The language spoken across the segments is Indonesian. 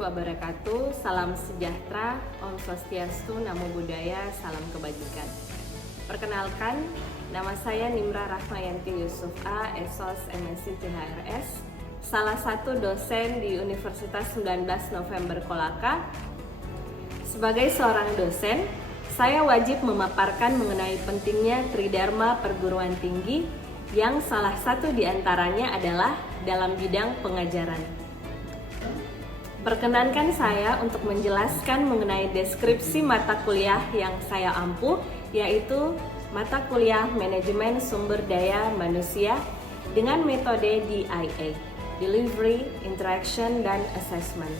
wabarakatuh. Salam sejahtera, Om Swastiastu, Namo Buddhaya, salam kebajikan. Perkenalkan, nama saya Nimra Rahmayanti Yusuf A, Esos MSc CHRS, salah satu dosen di Universitas 19 November Kolaka. Sebagai seorang dosen, saya wajib memaparkan mengenai pentingnya Tridharma perguruan tinggi yang salah satu diantaranya adalah dalam bidang pengajaran. Perkenankan saya untuk menjelaskan mengenai deskripsi mata kuliah yang saya ampuh, yaitu mata kuliah Manajemen Sumber Daya Manusia dengan metode DIA, Delivery, Interaction, dan Assessment.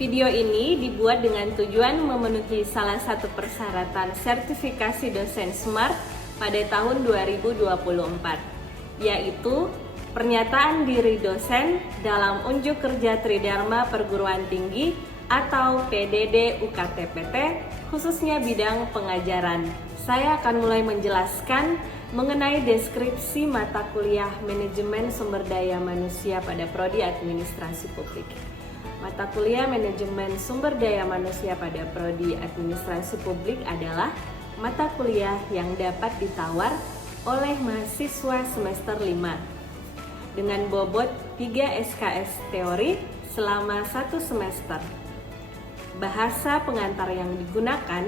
Video ini dibuat dengan tujuan memenuhi salah satu persyaratan sertifikasi dosen SMART pada tahun 2024, yaitu pernyataan diri dosen dalam unjuk kerja Tridharma Perguruan Tinggi atau PDD UKT-PT, khususnya bidang pengajaran. Saya akan mulai menjelaskan mengenai deskripsi mata kuliah Manajemen Sumber Daya Manusia pada Prodi Administrasi Publik. Mata kuliah Manajemen Sumber Daya Manusia pada Prodi Administrasi Publik adalah mata kuliah yang dapat ditawar oleh mahasiswa semester 5 dengan bobot 3 SKS teori selama 1 semester. Bahasa pengantar yang digunakan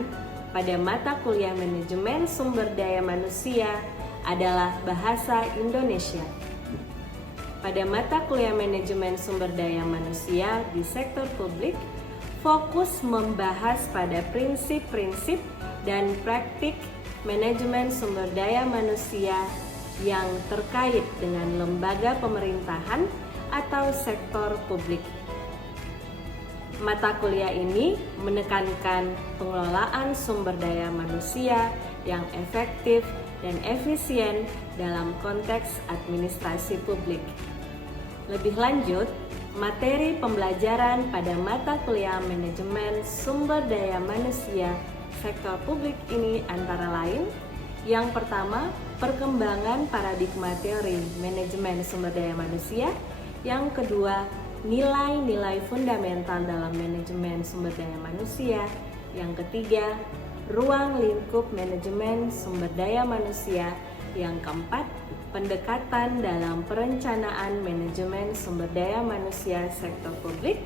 pada mata kuliah Manajemen Sumber Daya Manusia adalah bahasa Indonesia. Pada mata kuliah Manajemen Sumber Daya Manusia di sektor publik, fokus membahas pada prinsip-prinsip dan praktik manajemen sumber daya manusia yang terkait dengan lembaga pemerintahan atau sektor publik. Mata kuliah ini menekankan pengelolaan sumber daya manusia yang efektif dan efisien dalam konteks administrasi publik. Lebih lanjut, materi pembelajaran pada mata kuliah Manajemen Sumber Daya Manusia sektor publik ini antara lain: yang pertama, perkembangan paradigma teori manajemen sumber daya manusia. Yang kedua, nilai-nilai fundamental dalam manajemen sumber daya manusia. Yang ketiga, ruang lingkup manajemen sumber daya manusia. Yang keempat, pendekatan dalam perencanaan manajemen sumber daya manusia sektor publik.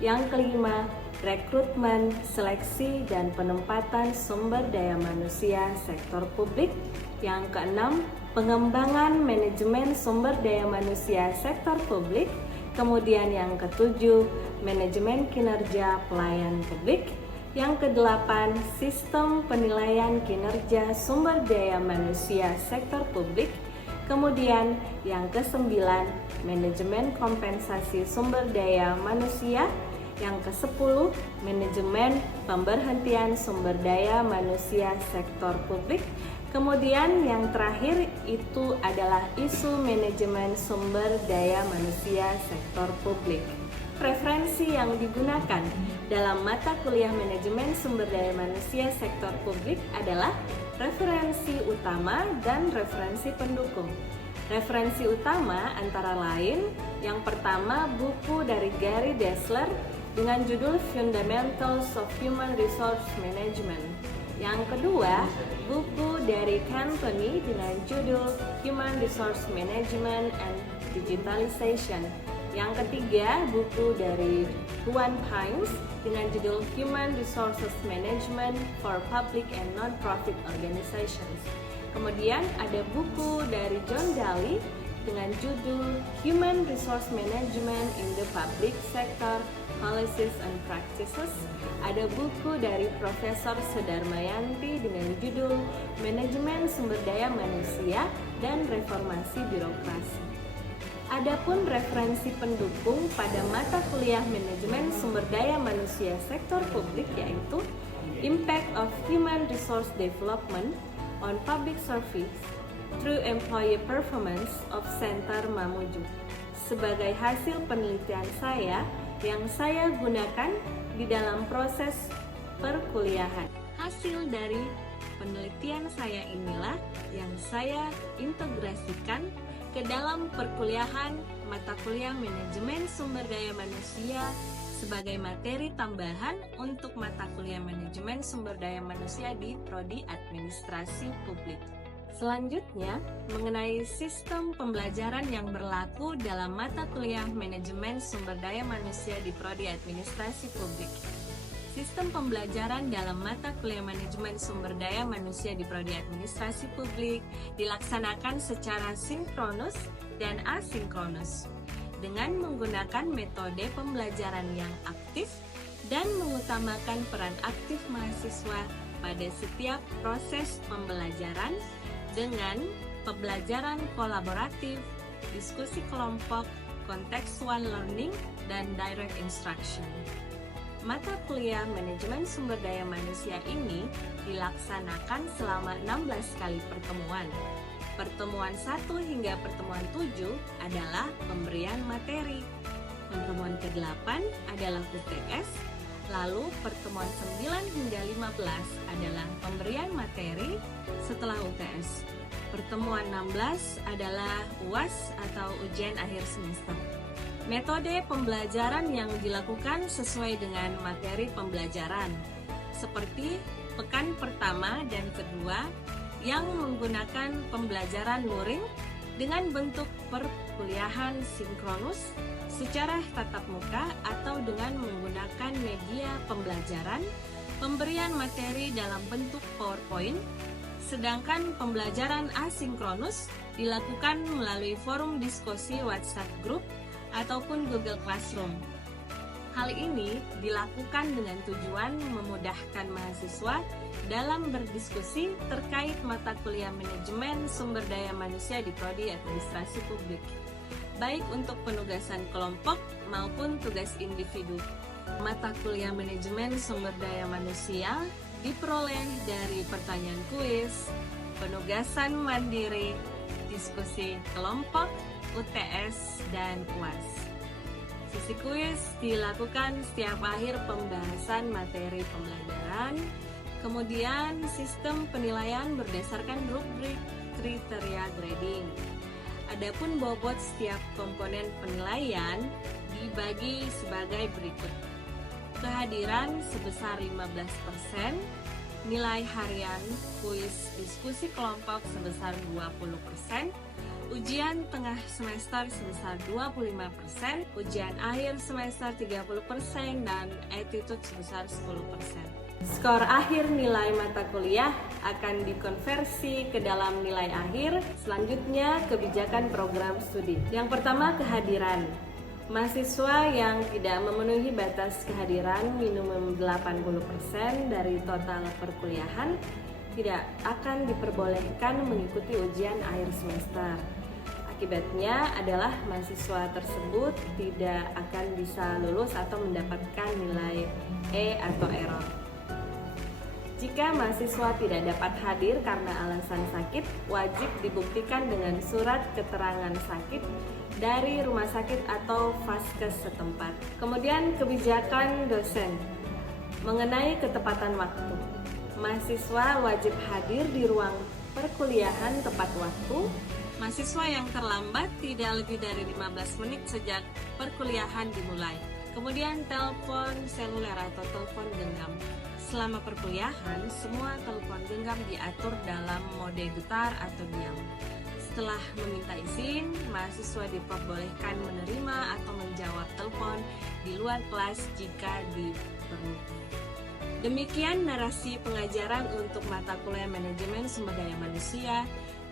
Yang kelima, rekrutmen, seleksi, dan penempatan sumber daya manusia sektor publik. Yang keenam, pengembangan manajemen sumber daya manusia sektor publik. Kemudian yang ketujuh, manajemen kinerja pelayan publik. Yang kedelapan, sistem penilaian kinerja sumber daya manusia sektor publik. Kemudian yang kesembilan, manajemen kompensasi sumber daya manusia. Yang ke-10, manajemen pemberhentian sumber daya manusia sektor publik. Kemudian yang terakhir itu adalah isu manajemen sumber daya manusia sektor publik. Referensi yang digunakan dalam mata kuliah manajemen sumber daya manusia sektor publik adalah referensi utama dan referensi pendukung. Referensi utama antara lain, yang pertama buku dari Gary Dessler dengan judul Fundamentals of Human Resource Management. Yang kedua, buku dari Cantoni dengan judul Human Resource Management and Digitalization. Yang ketiga, buku dari Juan Pines dengan judul Human Resources Management for Public and Non-Profit Organizations. Kemudian ada buku dari John Daly dengan judul Human Resource Management in the Public Sector, Policies and Practices. Ada buku dari Profesor Sudarmayanti dengan judul Manajemen Sumber Daya Manusia dan Reformasi Birokrasi. Adapun referensi pendukung pada mata kuliah Manajemen Sumber Daya Manusia sektor publik yaitu Impact of Human Resource Development on Public Service through Employee Performance of Center Mamuju. Sebagai hasil penelitian saya yang saya gunakan di dalam proses perkuliahan. Hasil dari penelitian saya inilah yang saya integrasikan ke dalam perkuliahan mata kuliah Manajemen Sumber Daya Manusia sebagai materi tambahan untuk mata kuliah Manajemen Sumber Daya Manusia di Prodi Administrasi Publik. Selanjutnya, mengenai sistem pembelajaran yang berlaku dalam mata kuliah Manajemen Sumber Daya Manusia di Prodi Administrasi Publik. Sistem pembelajaran dalam mata kuliah Manajemen Sumber Daya Manusia di Prodi Administrasi Publik dilaksanakan secara sinkronus dan asinkronus dengan menggunakan metode pembelajaran yang aktif dan mengutamakan peran aktif mahasiswa pada setiap proses pembelajaran dengan pembelajaran kolaboratif, diskusi kelompok, contextual learning, dan direct instruction. Mata kuliah Manajemen Sumber Daya Manusia ini dilaksanakan selama 16 kali pertemuan. Pertemuan 1 hingga pertemuan 7 adalah pemberian materi. Pertemuan ke-8 adalah UTS, lalu pertemuan 9 hingga 15 adalah pemberian materi setelah UTS. Pertemuan 16 adalah UAS atau ujian akhir semester. Metode pembelajaran yang dilakukan sesuai dengan materi pembelajaran, seperti pekan pertama dan kedua yang menggunakan pembelajaran luring dengan bentuk perkuliahan sinkronus secara tatap muka atau dengan menggunakan media pembelajaran, pemberian materi dalam bentuk PowerPoint, sedangkan pembelajaran asinkronus dilakukan melalui forum diskusi WhatsApp Group ataupun Google Classroom. Hal ini dilakukan dengan tujuan memudahkan mahasiswa dalam berdiskusi terkait mata kuliah Manajemen Sumber Daya Manusia di Prodi Administrasi Publik, baik untuk penugasan kelompok maupun tugas individu. Mata kuliah Manajemen Sumber Daya Manusia diperoleh dari pertanyaan kuis, penugasan mandiri, diskusi kelompok, UTS, dan UAS. Sesi kuis dilakukan setiap akhir pembahasan materi pembelajaran. Kemudian sistem penilaian berdasarkan rubrik kriteria grading. Adapun bobot setiap komponen penilaian dibagi sebagai berikut. Kehadiran sebesar 15%, nilai harian kuis diskusi kelompok sebesar 20%, ujian tengah semester sebesar 25%, ujian akhir semester 30%, dan attitude sebesar 10%. Skor akhir nilai mata kuliah akan dikonversi ke dalam nilai akhir. Selanjutnya, kebijakan program studi. Yang pertama, kehadiran. Mahasiswa yang tidak memenuhi batas kehadiran minimum 80% dari total perkuliahan tidak akan diperbolehkan mengikuti ujian akhir semester. Akibatnya adalah mahasiswa tersebut tidak akan bisa lulus atau mendapatkan nilai E atau error. Jika mahasiswa tidak dapat hadir karena alasan sakit, wajib dibuktikan dengan surat keterangan sakit dari rumah sakit atau vaskes setempat. Kemudian kebijakan dosen mengenai ketepatan waktu. Mahasiswa wajib hadir di ruang perkuliahan tepat waktu. Mahasiswa yang terlambat tidak lebih dari 15 menit sejak perkuliahan dimulai. Kemudian telepon seluler atau telepon genggam. Selama perkuliahan, semua telepon genggam diatur dalam mode getar atau diam. Setelah meminta izin, mahasiswa diperbolehkan menerima atau menjawab telepon di luar kelas jika diperlukan. Demikian narasi pengajaran untuk mata kuliah Manajemen Sumber Daya Manusia.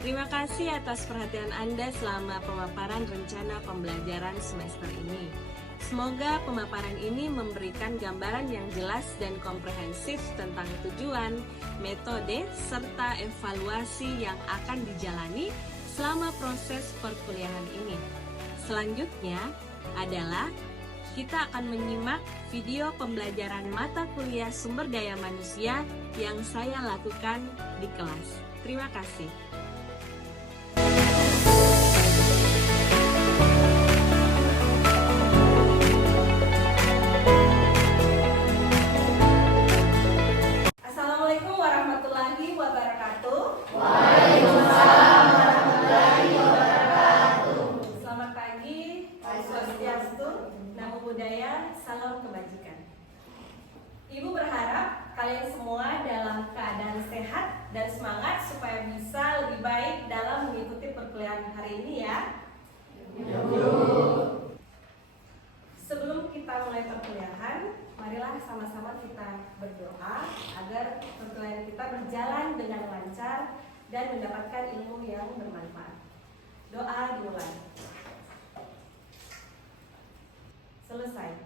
Terima kasih atas perhatian Anda selama pemaparan rencana pembelajaran semester ini. Semoga pemaparan ini memberikan gambaran yang jelas dan komprehensif tentang tujuan, metode, serta evaluasi yang akan dijalani selama proses perkuliahan ini. Selanjutnya adalah kita akan menyimak video pembelajaran mata kuliah Sumber Daya Manusia yang saya lakukan di kelas. Terima kasih. Assalamualaikum warahmatullahi wabarakatuh. Waalaikumsalam warahmatullahi wabarakatuh. Selamat pagi, Om Swastiastu, Namo Buddhaya, Salam Kebajikan. agar perkuliahan kita berjalan dengan lancar dan mendapatkan ilmu yang bermanfaat. Doa dimulai. Selesai.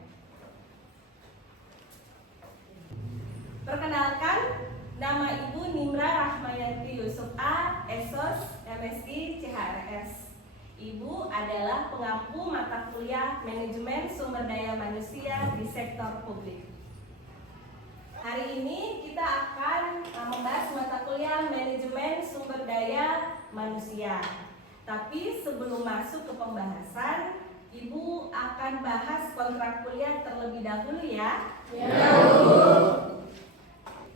Perkenalkan, nama Ibu Nimra Rahmayanti Yusuf A, Esos, MSI, CHRS. Ibu adalah pengampu mata kuliah Manajemen Sumber Daya Manusia di sektor publik. Hari ini kita akan membahas mata kuliah Manajemen Sumber Daya Manusia. Tapi sebelum masuk ke pembahasan, Ibu akan bahas kontrak kuliah terlebih dahulu ya. Ya, Bu.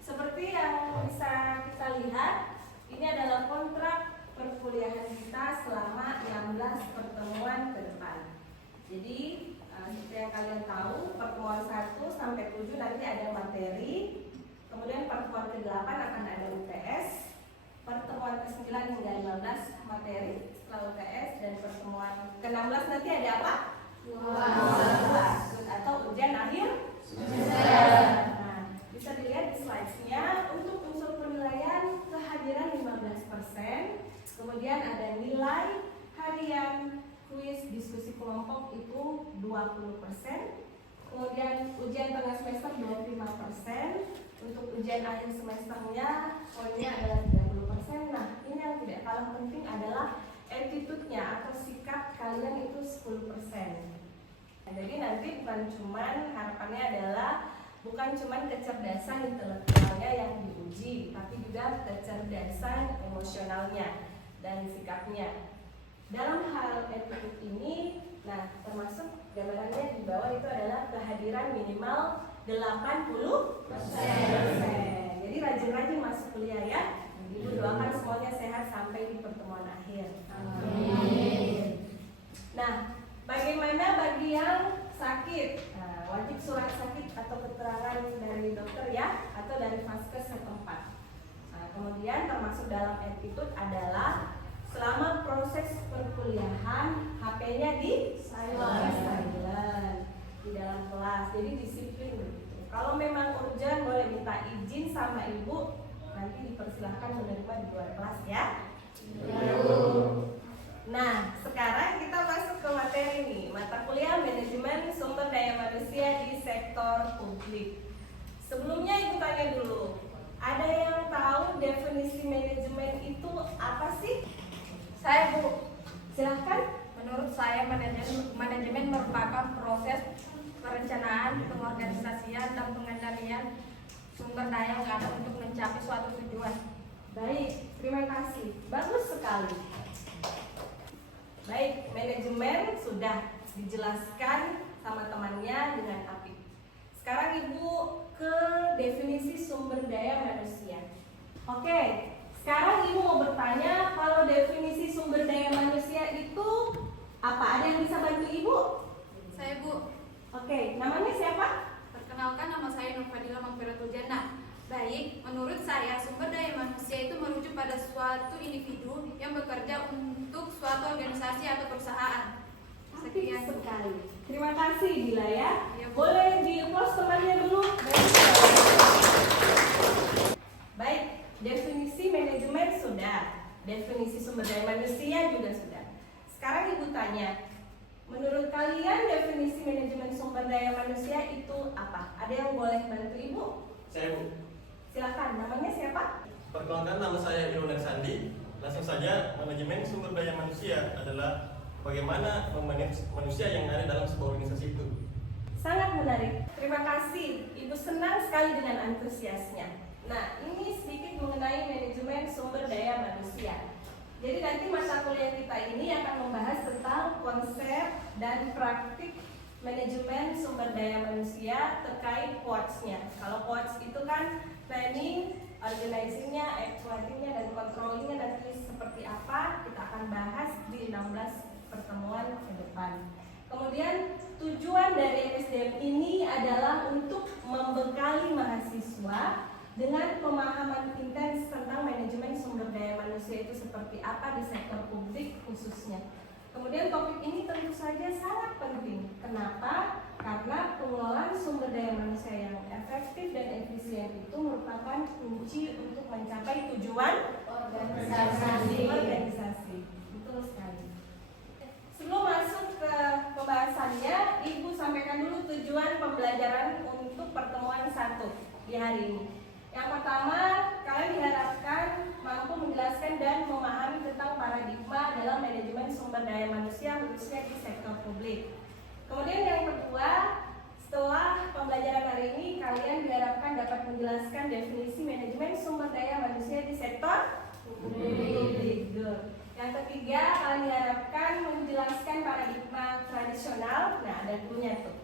Seperti yang bisa kita lihat, ini adalah kontrak perkuliahan kita selama 16 pertemuan ke depan. Jadi seperti yang kalian tahu, pertemuan 1 sampai 7 nanti ada materi, kemudian pertemuan ke-8 akan ada UTS, pertemuan ke-9 hingga 15 materi setelah UTS, dan pertemuan ke-16 nanti ada apa? Atau ujian akhir semester. Nah, bisa dilihat di slide-nya, untuk unsur penilaian kehadiran 15%, kemudian ada nilai harian, kuis, diskusi kelompok itu 20%, kemudian ujian tengah semester 25%, untuk ujian akhir semesternya poinnya adalah 30%. Nah, ini yang tidak kalah penting adalah attitude-nya atau sikap kalian itu 10%. Jadi nanti harapannya adalah bukan cuman kecerdasan intelektualnya yang diuji, tapi juga kecerdasan emosionalnya dan sikapnya. Dalam hal attitude ini, nah termasuk gambarannya di bawah itu adalah kehadiran minimal 80%. Jadi rajin-rajin masuk kuliah ya. Ibu doakan semuanya sehat sampai di pertemuan akhir. Amin. Nah, bagaimana bagi yang sakit? Nah, wajib surat sakit atau keterangan dari dokter ya, atau dari vaskes setempat. Nah, kemudian termasuk dalam attitude adalah selama proses perkuliahan HP-nya di silent di dalam kelas. Jadi disiplin begitu. Kalau memang urgent boleh minta izin sama ibu, nanti dipersilahkan menerima di luar kelas ya. Nah, sekarang kita masuk ke materi nih, mata kuliah Manajemen Sumber Daya Manusia di sektor publik. Sebelumnya ibu tanya dulu, ada yang tahu definisi manajemen itu apa sih? Saya, Bu. Silahkan. Menurut saya manajemen merupakan proses perencanaan, pengorganisasian, dan pengendalian sumber daya yang ada untuk mencapai suatu tujuan. Baik, terima kasih. Bagus sekali. Baik, manajemen sudah dijelaskan sama temannya dengan apik. Sekarang Ibu ke definisi sumber daya manusia. Oke, sekarang Ibu mau bertanya, kalau definisi sumber daya manusia itu apa? Ada yang bisa bantu Ibu? Saya, Bu. Oke, namanya siapa? Perkenalkan, nama saya Nur Fadila Magfiratul Jannah. Baik, menurut saya sumber daya manusia itu merujuk pada suatu individu yang bekerja untuk suatu organisasi atau perusahaan. Sekian sekali. Terima kasih Bila ya. Ya, Bu. Boleh di-post temannya dulu. Baik, definisi manajemen sudah, definisi sumber daya manusia juga sudah. Sekarang Ibu tanya, menurut kalian definisi manajemen sumber daya manusia itu apa? Ada yang boleh bantu Ibu? Saya, Bu. Silakan, namanya siapa? Perkenalkan, nama saya Irwan Sandi. Langsung saja, manajemen sumber daya manusia adalah bagaimana memanage manusia yang ada dalam sebuah organisasi itu. Sangat menarik. Terima kasih. Ibu senang sekali dengan antusiasnya. Nah, ini sedikit mengenai manajemen sumber daya manusia. Jadi nanti mata kuliah kita ini akan membahas tentang konsep dan praktik manajemen sumber daya manusia terkait quotes-nya. Kalau quotes itu kan planning, organizing-nya, exploiting-nya, dan controlling-nya nanti seperti apa kita akan bahas di 16 pertemuan ke depan. Kemudian tujuan dari MSDM ini adalah untuk membekali mahasiswa dengan pemahaman intens tentang manajemen sumber daya manusia itu seperti apa di sektor publik khususnya. Kemudian topik ini tentu saja sangat penting. Kenapa? Karena pengelolaan sumber daya manusia yang efektif dan efisien itu merupakan kunci untuk mencapai tujuan organisasi. Betul sekali. Sebelum masuk ke pembahasannya, Ibu sampaikan dulu tujuan pembelajaran untuk pertemuan 1 di hari ini. Yang pertama, kalian diharapkan mampu menjelaskan dan memahami tentang paradigma dalam manajemen sumber daya manusia khususnya di sektor publik. Kemudian yang kedua, setelah pembelajaran hari ini, kalian diharapkan dapat menjelaskan definisi manajemen sumber daya manusia di sektor publik. Yang ketiga, kalian diharapkan menjelaskan paradigma tradisional. Nah, ada dulunya tuh.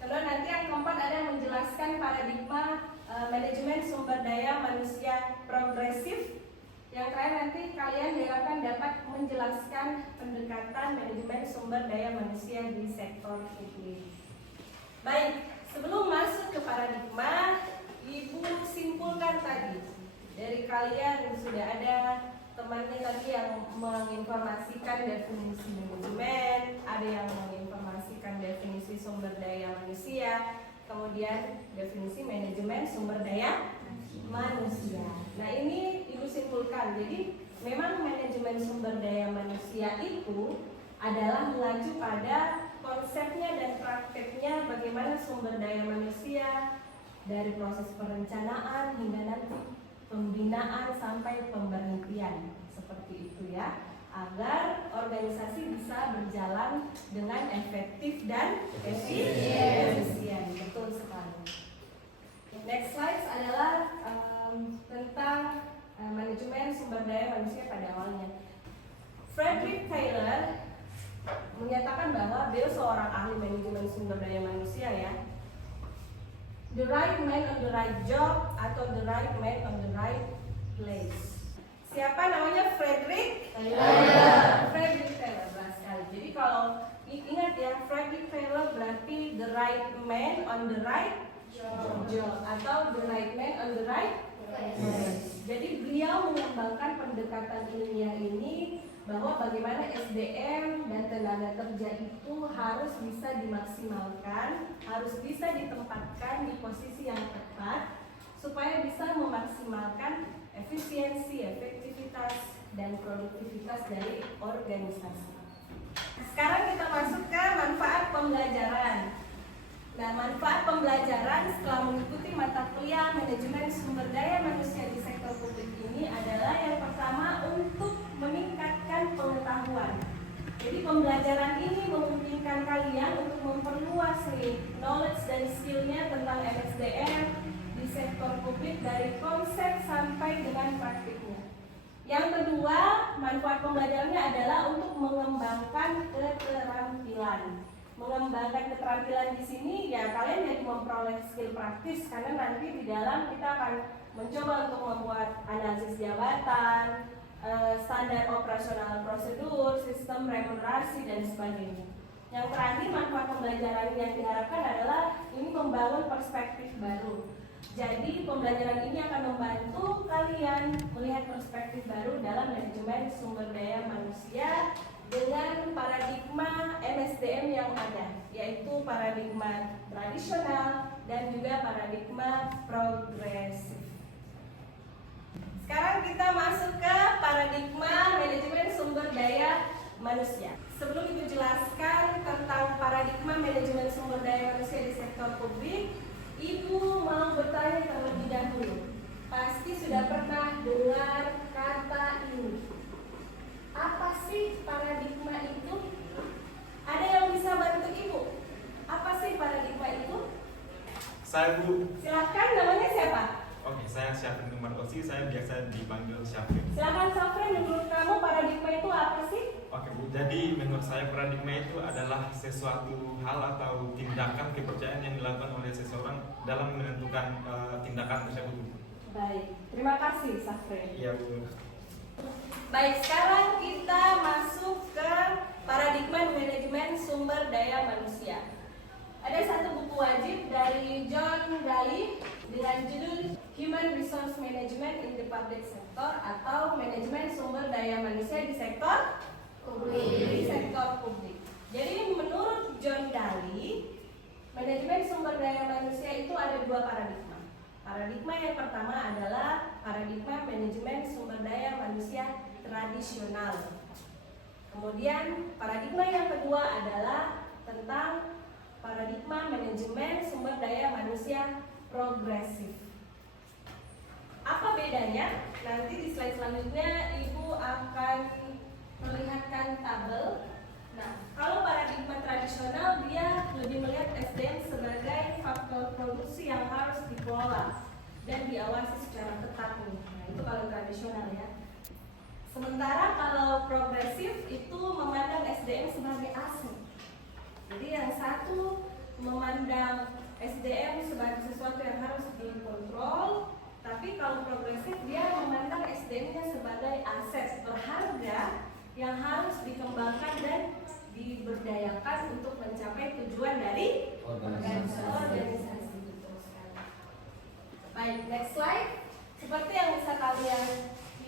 Kemudian nanti yang keempat ada menjelaskan paradigma manajemen sumber daya manusia progresif. Yang terakhir nanti kalian diharapkan dapat menjelaskan pendekatan manajemen sumber daya manusia di sektor publik. Baik, sebelum masuk ke paradigma, Ibu simpulkan tadi. Dari kalian sudah ada temannya tadi yang menginformasikan definisi manajemen, ada yang menginformasikan definisi sumber daya manusia, kemudian definisi manajemen sumber daya manusia. Nah, ini Ibu simpulkan. Jadi memang manajemen sumber daya manusia itu adalah mengacu pada konsepnya dan prakteknya bagaimana sumber daya manusia dari proses perencanaan hingga nanti pembinaan sampai pemberhentian, seperti itu ya, agar organisasi bisa berjalan dengan efektif dan efisien. Betul sekali. Next slide adalah tentang manajemen sumber daya manusia pada awalnya. Frederick Taylor menyatakan bahwa beliau seorang ahli manajemen sumber daya manusia ya. The right man on the right job atau the right man on the right place. Siapa namanya? Frederick Taylor. Frederick Taylor, benar sekali. Jadi kalau ingat ya, Frederick Taylor berarti the right man on the right job atau the right man on the right place. Jadi beliau mengembangkan pendekatan ilmiah ini bahwa bagaimana SDM dan tenaga kerja itu harus bisa dimaksimalkan, harus bisa ditempatkan di posisi yang tepat supaya bisa memaksimalkan efisiensi, efektivitas, dan produktivitas dari organisasi. Sekarang kita masuk ke manfaat pembelajaran. Nah, manfaat pembelajaran setelah mengikuti mata kuliah manajemen sumber daya manusia di sektor publik ini adalah yang pertama untuk meningkatkan pengetahuan. Jadi pembelajaran ini memungkinkan kalian untuk memperluas knowledge dan skillnya tentang MSDM di sektor publik dari konsep sampai dengan praktiknya. Yang kedua, manfaat pembelajarannya adalah untuk mengembangkan keterampilan. Mengembangkan keterampilan di sini ya kalian jadi memperoleh skill praktis karena nanti di dalam kita akan mencoba untuk membuat analisis jabatan, standar operasional prosedur, sistem remunerasi dan sebagainya. Yang terakhir, manfaat pembelajaran yang diharapkan adalah ini membangun perspektif baru. Jadi pembelajaran ini akan membantu kalian melihat perspektif baru dalam manajemen sumber daya manusia dengan paradigma MSDM yang ada, yaitu paradigma tradisional dan juga paradigma progresif. Sekarang kita masuk ke paradigma manajemen sumber daya manusia. Sebelum Ibu jelaskan tentang paradigma manajemen sumber daya manusia di sektor publik, Ibu mau bertanya terlebih dahulu. Pasti sudah pernah dengar kata ini. Apa sih paradigma itu? Ada yang bisa bantu Ibu? Apa sih paradigma itu? Saya Bu. Silakan, namanya siapa? Oke, saya Syafrin Umar Osi, saya biasa dipanggil Syafrin. Silakan Syafrin, menurut kamu paradigma itu apa sih? Oke Bu, jadi menurut saya paradigma itu adalah sesuatu hal atau tindakan kepercayaan yang dilakukan oleh seseorang dalam menentukan tindakan tersebut. Baik, terima kasih Syafrin. Iya Bu. Baik, sekarang kita masuk ke paradigma manajemen sumber daya manusia. Ada satu buku wajib dari John Daly dengan judul Human Resource Management in the Public Sector atau Manajemen Sumber Daya Manusia di Sektor Publik. Di sektor publik. Jadi menurut John Daly, Manajemen sumber daya manusia itu ada dua paradigma. Paradigma yang pertama adalah paradigma manajemen sumber daya manusia tradisional. Kemudian paradigma yang kedua adalah tentang paradigma manajemen sumber daya manusia progresif. Apa bedanya? Nanti di slide selanjutnya Ibu akan melihatkan tabel. Nah, kalau paradigma tradisional dia lebih melihat SDM sebagai faktor produksi yang harus dikelola dan diawasi secara ketat nih. Nah, itu kalau tradisional ya. Sementara kalau progresif itu memandang SDM sebagai aset. Jadi yang satu memandang SDM sebagai sesuatu yang harus dikontrol, tapi kalau progresif dia memandang SDM-nya sebagai aset berharga yang harus dikembangkan dan diberdayakan untuk mencapai tujuan dari organisasi. Baik, next slide. Seperti yang bisa kalian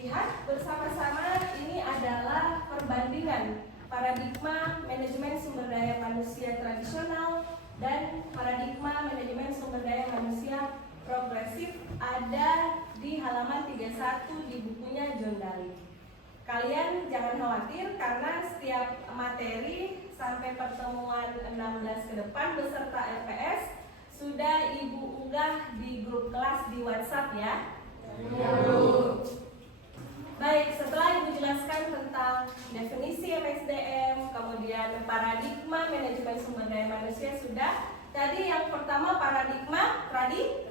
lihat bersama-sama, ini adalah perbandingan paradigma manajemen sumber daya manusia tradisional dan paradigma manajemen sumber daya manusia progresif, ada di halaman 31 di bukunya John Daly. Kalian jangan khawatir karena setiap materi sampai pertemuan 16 ke depan beserta LPS sudah Ibu unggah di grup kelas di WhatsApp ya. Baik, setelah Ibu jelaskan tentang definisi MSDM, kemudian paradigma manajemen sumber daya manusia sudah. Tadi yang pertama paradigma tradisional.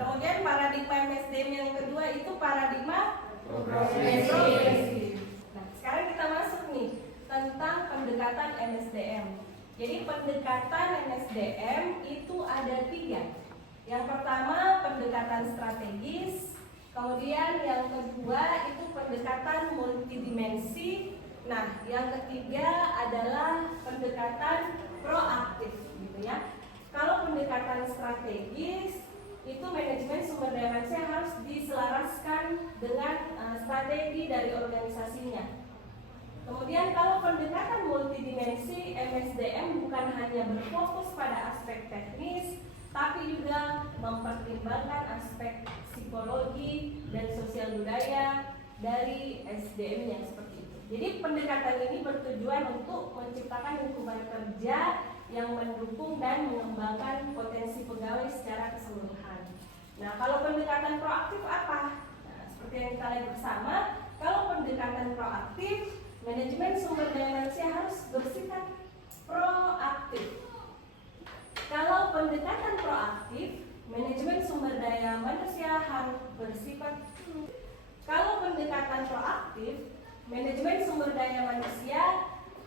Kemudian paradigma MSDM yang kedua itu paradigma progresif. Nah, sekarang kita masuk nih tentang pendekatan MSDM. Jadi pendekatan MSDM itu ada 3. Yang pertama pendekatan strategis, kemudian yang kedua itu pendekatan multidimensi. Nah, yang ketiga adalah pendekatan proaktif, gitu ya. Kalau pendekatan strategis itu manajemen sumber daya manusia harus diselaraskan dengan strategi dari organisasinya. Kemudian kalau pendekatan multidimensi, MSDM bukan hanya berfokus pada aspek teknis, tapi juga mempertimbangkan aspek psikologi dan sosial budaya dari SDM yang seperti itu. Jadi pendekatan ini bertujuan untuk menciptakan lingkungan kerja yang mendukung dan mengembangkan potensi pegawai secara keseluruhan. Nah, kalau pendekatan proaktif apa? Nah, seperti yang kita lihat bersama, kalau pendekatan proaktif, manajemen sumber daya manusia harus bersifat proaktif. Kalau pendekatan proaktif, manajemen sumber daya manusia harus bersifat. Kalau pendekatan proaktif, manajemen sumber daya manusia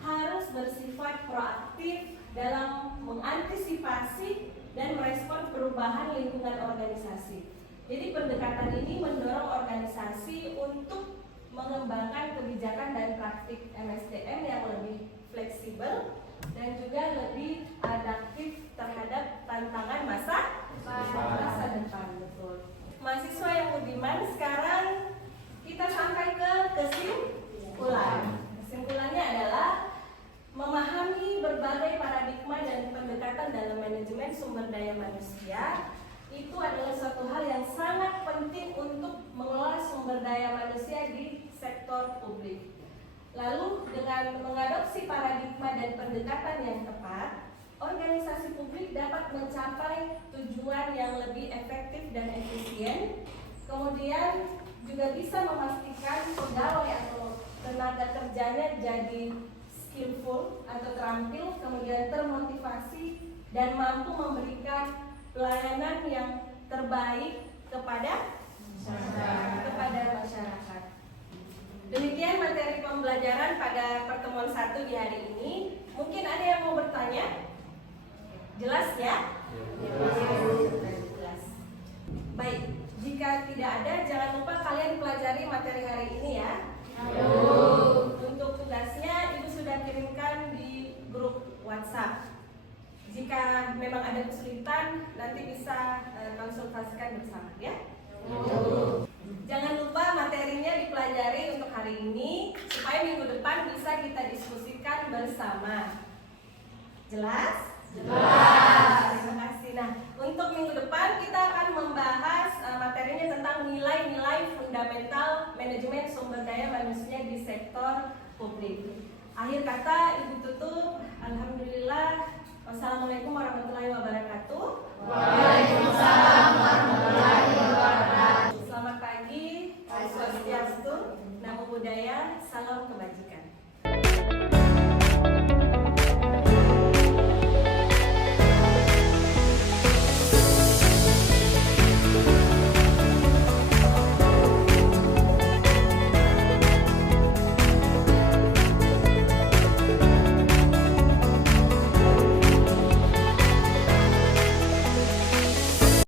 harus bersifat proaktif dalam mengantisipasi dan merespon perubahan lingkungan organisasi. Jadi pendekatan ini mendorong organisasi untuk mengembangkan kebijakan dan praktik MSDM yang lebih fleksibel dan juga lebih adaptif terhadap tantangan masa depan. Betul. Mahasiswa yang budiman, sekarang kita sampai ke kesimpulan. Kesimpulannya adalah memahami berbagai paradigma dan pendekatan dalam manajemen sumber daya manusia itu adalah suatu hal yang sangat penting untuk mengelola sumber daya manusia di sektor publik. Lalu dengan mengadopsi paradigma dan pendekatan yang tepat, organisasi publik dapat mencapai tujuan yang lebih efektif dan efisien. Kemudian juga bisa memastikan pegawai atau tenaga kerjanya jadi skillful atau terampil, kemudian termotivasi dan mampu memberikan pelayanan yang terbaik kepada masyarakat. Demikian materi pembelajaran pada pertemuan 1 di hari ini. Mungkin ada yang mau bertanya? Jelas ya? Jelas. Baik, jika tidak ada, jangan lupa kalian pelajari materi hari ini ya. Untuk tugasnya Ibu sudah kirimkan di grup WhatsApp. Jika memang ada kesulitan, nanti bisa konsultasikan bersama ya. Jangan lupa materinya dipelajari untuk hari ini supaya minggu depan bisa kita diskusikan bersama. Jelas? Terima kasih. Nah, untuk minggu depan kita akan membahas materinya tentang nilai-nilai fundamental manajemen sumber daya manusia di sektor publik. Akhir kata Ibu tutup. Alhamdulillah. Wassalamualaikum warahmatullahi wabarakatuh. Waalaikumsalam warahmatullahi wabarakatuh.